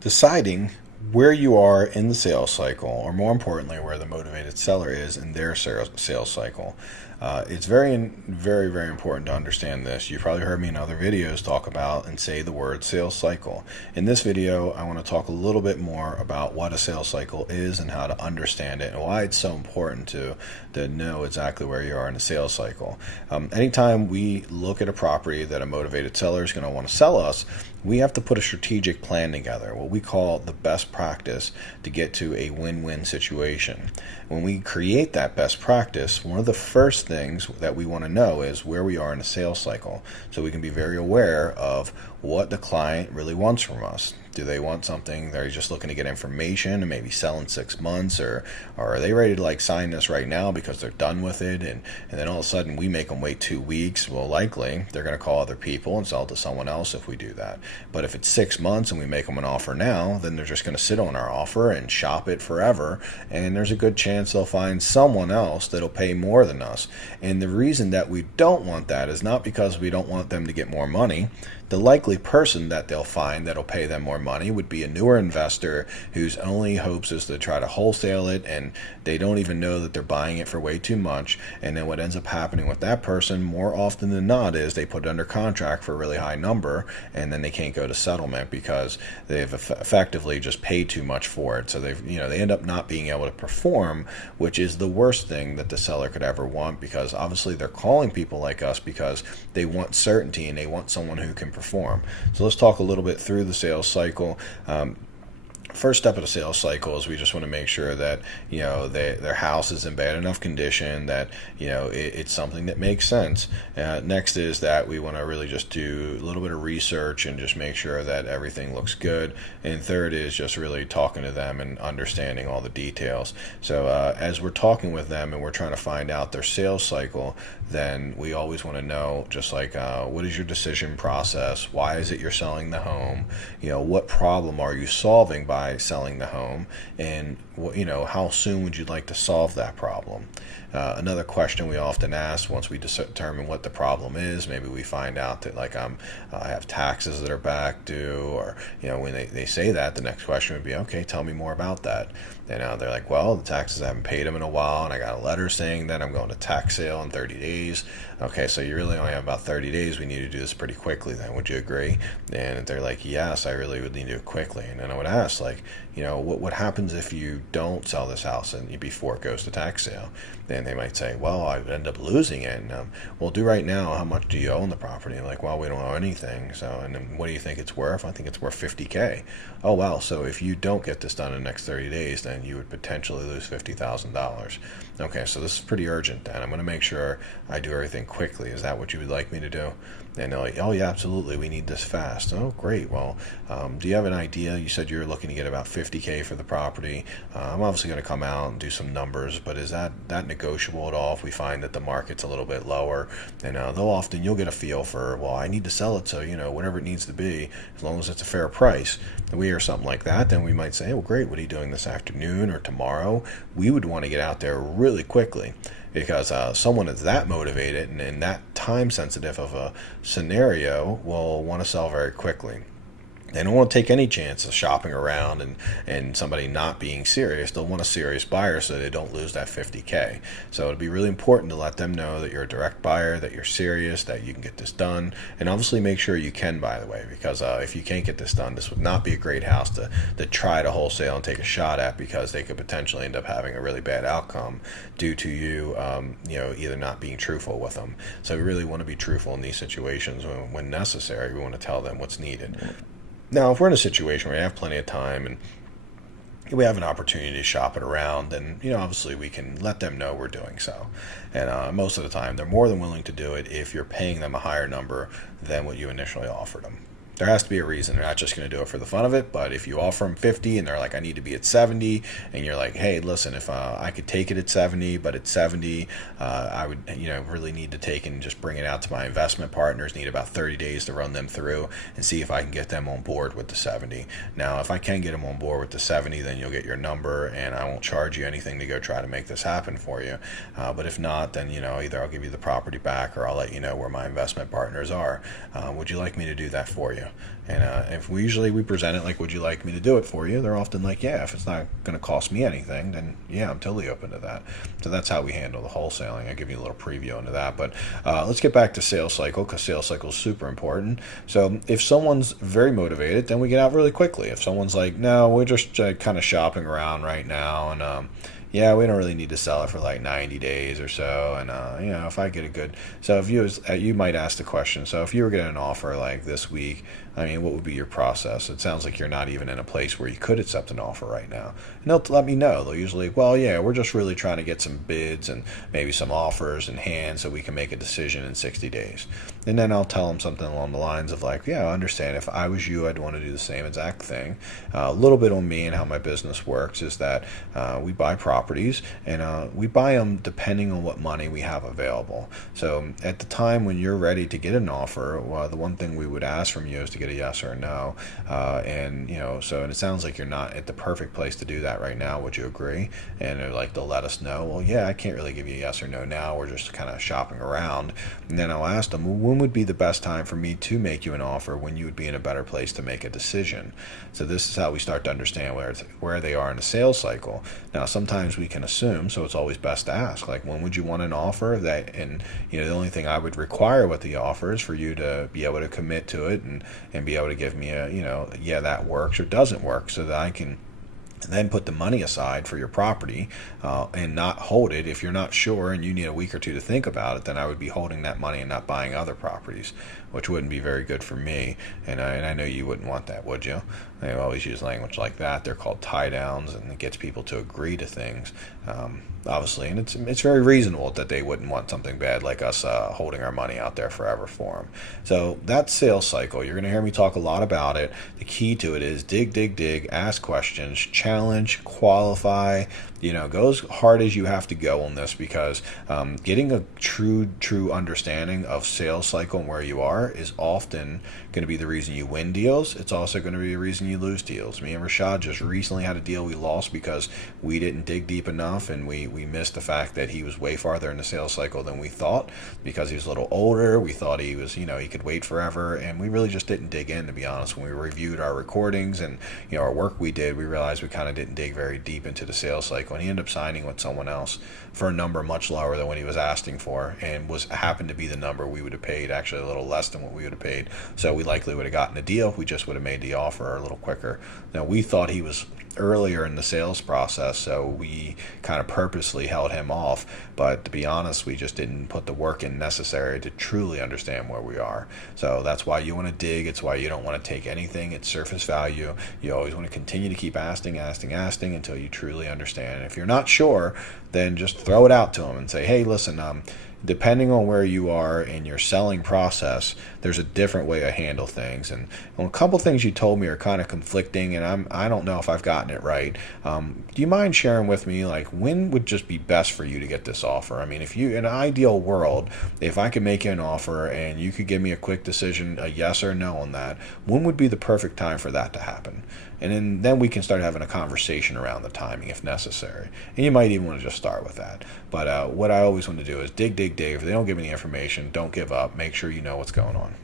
Deciding where you are in the sales cycle, or more importantly, where the motivated seller is in their sales cycle. It's very, very important to understand this. You've probably heard me in other videos talk about and say the word sales cycle. In this video, I want to talk a little bit more about what a sales cycle is and how to understand it and why it's so important to know exactly where you are in the sales cycle. Anytime we look at a property that a motivated seller is going to want to sell us, we have to put a strategic plan together, what we call the best practice to get to a win-win situation. When we create that best practice, one of the first things that we want to know is where we are in the sales cycle, so we can be very aware of what the client really wants from us. Do they want something? They're just looking to get information and maybe sell in 6 months, or are they ready to sign this right now because they're done with it, and then all of a sudden we make them wait 2 weeks? Well, likely they're going to call other people and sell it to someone else if we do that. But if it's 6 months and we make them an offer now, then they're just going to sit on our offer and shop it forever, and there's a good chance they'll find someone else that'll pay more than us. And the reason that we don't want that is not because we don't want them to get more money. The likely person that they'll find that'll pay them more money would be a newer investor whose only hopes is to try to wholesale it, and they don't even know that they're buying it for way too much. And then what ends up happening with that person more often than not is they put it under contract for a really high number, and then they can't go to settlement because they've effectively just paid too much for it. So they end up not being able to perform, which is the worst thing that the seller could ever want, because obviously they're calling people like us because they want certainty and they want someone who can perform. So let's talk a little bit through the sales cycle. First step of the sales cycle is we just want to make sure that their house is in bad enough condition that it's something that makes sense. Next is that we want to really just do a little bit of research and just make sure that everything looks good. And third is just really talking to them and understanding all the details. So as we're talking with them and we're trying to find out their sales cycle, then we always want to know just what is your decision process? Why is it you're selling the home? What problem are you solving by selling the home, and how soon would you like to solve that problem? Another question we often ask once we determine what the problem is, maybe we find out that I have taxes that are back due, or when they say that, the next question would be, okay, tell me more about that. And they're like, well, the taxes, I haven't paid them in a while, and I got a letter saying that I'm going to tax sale in 30 days. Okay, so you really only have about 30 days. We need to do this pretty quickly then. Would you agree? And they're like, yes, I really would need to do it quickly. And then I would ask, what happens if you don't sell this house and before it goes to tax sale? Then they might say, well, I would end up losing it. And well, do right now, how much do you own the property? And like, well, we don't owe anything. So, and then what do you think it's worth? I think it's worth $50K. Oh, wow. So if you don't get this done in the next 30 days, then you would potentially lose $50,000. Okay, so this is pretty urgent then. I'm going to make sure I do everything quickly. Is that what you would like me to do? And they're like, oh yeah, absolutely, we need this fast. Oh, great. Well, do you have an idea? You said you're looking to get about $50K for the property. I'm obviously going to come out and do some numbers, but is that negotiable at all if we find that the market's a little bit lower? And you'll get a feel for, well, I need to sell it, so whatever it needs to be, as long as it's a fair price. If we hear something like that, then we might say, well, great, what are you doing this afternoon or tomorrow? We would want to get out there really quickly, because someone that's that motivated and that time sensitive of a scenario will want to sell very quickly. They don't want to take any chance of shopping around and somebody not being serious. They'll want a serious buyer so they don't lose that $50K. So it'd be really important to let them know that you're a direct buyer, that you're serious, that you can get this done. And obviously make sure you can, by the way, because if you can't get this done, this would not be a great house to try to wholesale and take a shot at, because they could potentially end up having a really bad outcome due to you, either not being truthful with them. So we really want to be truthful in these situations when necessary. We want to tell them what's needed. Now, if we're in a situation where we have plenty of time and we have an opportunity to shop it around, then obviously we can let them know we're doing so. And most of the time, they're more than willing to do it if you're paying them a higher number than what you initially offered them. There has to be a reason. They're not just going to do it for the fun of it. But if you offer them 50 and they're like, I need to be at 70, and you're like, hey, listen, if I could take it at 70, but at 70, I would, really need to take and just bring it out to my investment partners. Need about 30 days to run them through and see if I can get them on board with the 70. Now, if I can get them on board with the 70, then you'll get your number, and I won't charge you anything to go try to make this happen for you. But if not, then either I'll give you the property back or I'll let you know where my investment partners are. Would you like me to do that for you? And if we present it like, would you like me to do it for you? They're often like, yeah, if it's not going to cost me anything, then yeah, I'm totally open to that. So that's how we handle the wholesaling. I'll give you a little preview into that. But let's get back to sales cycle, because sales cycle is super important. So if someone's very motivated, then we get out really quickly. If someone's like, no, we're just kind of shopping around right now, and yeah, we don't really need to sell it for like 90 days or so. And, if I get a good, so if you might ask the question, so if you were getting an offer like this week, I mean, what would be your process? It sounds like you're not even in a place where you could accept an offer right now. And they'll let me know. They'll usually, well, yeah, we're just really trying to get some bids and maybe some offers in hand so we can make a decision in 60 days. And then I'll tell them something along the lines of like, yeah, I understand. If I was you, I'd want to do the same exact thing. A little bit on me and how my business works is that we buy properties, and we buy them depending on what money we have available. So at the time when you're ready to get an offer, the one thing we would ask from you is to get a yes or a no. And it sounds like you're not at the perfect place to do that right now. Would you agree? And they'll let us know, well, yeah, I can't really give you a yes or no now. We're just kind of shopping around. And then I'll ask them, well, when would be the best time for me to make you an offer, when you would be in a better place to make a decision? So this is how we start to understand where they are in the sales cycle. Now, sometimes we can assume, so it's always best to ask, like, when would you want an offer? The only thing I would require with the offer is for you to be able to commit to it and be able to give me a, yeah, that works or doesn't work, so that I can then put the money aside for your property and not hold it. If you're not sure and you need a week or two to think about it, then I would be holding that money and not buying other properties, which wouldn't be very good for me. And I know you wouldn't want that, would you? They always use language like that. They're called tie downs, and it gets people to agree to things, obviously. And it's very reasonable that they wouldn't want something bad like us holding our money out there forever for them. So that sales cycle, you're going to hear me talk a lot about it. The key to it is dig, ask questions, challenge, qualify. Go as hard as you have to go on this, because getting a true understanding of sales cycle and where you are is often going to be the reason you win deals. It's also going to be the reason you lose deals. Me and Rashad just recently had a deal we lost because we didn't dig deep enough, and we missed the fact that he was way farther in the sales cycle than we thought, because he was a little older. We thought he was, he could wait forever, and we really just didn't dig in, to be honest. When we reviewed our recordings and our work we did, we realized we kind of didn't dig very deep into the sales cycle, and he ended up signing with someone else for a number much lower than what he was asking for, and happened to be the number we would have paid, actually a little less than what we would have paid. So we likely would have gotten a deal. We just would have made the offer a little quicker. Now, we thought he was earlier in the sales process, so we kind of purposely held him off. But to be honest, we just didn't put the work in necessary to truly understand where we are. So that's why you want to dig. It's why you don't want to take anything at surface value. You always want to continue to keep asking until you truly understand. And if you're not sure, then just throw it out to them and say, hey, listen, depending on where you are in your selling process, there's a different way to handle things. And a couple things you told me are kind of conflicting, and I don't know if I've gotten it right. Do you mind sharing with me, like, when would just be best for you to get this offer? I mean, if you, in an ideal world, if I could make you an offer and you could give me a quick decision, a yes or no on that, when would be the perfect time for that to happen? And then we can start having a conversation around the timing if necessary. And you might even want to just start with that. But what I always want to do is dig. If they don't give me the information, don't give up. Make sure you know what's going on.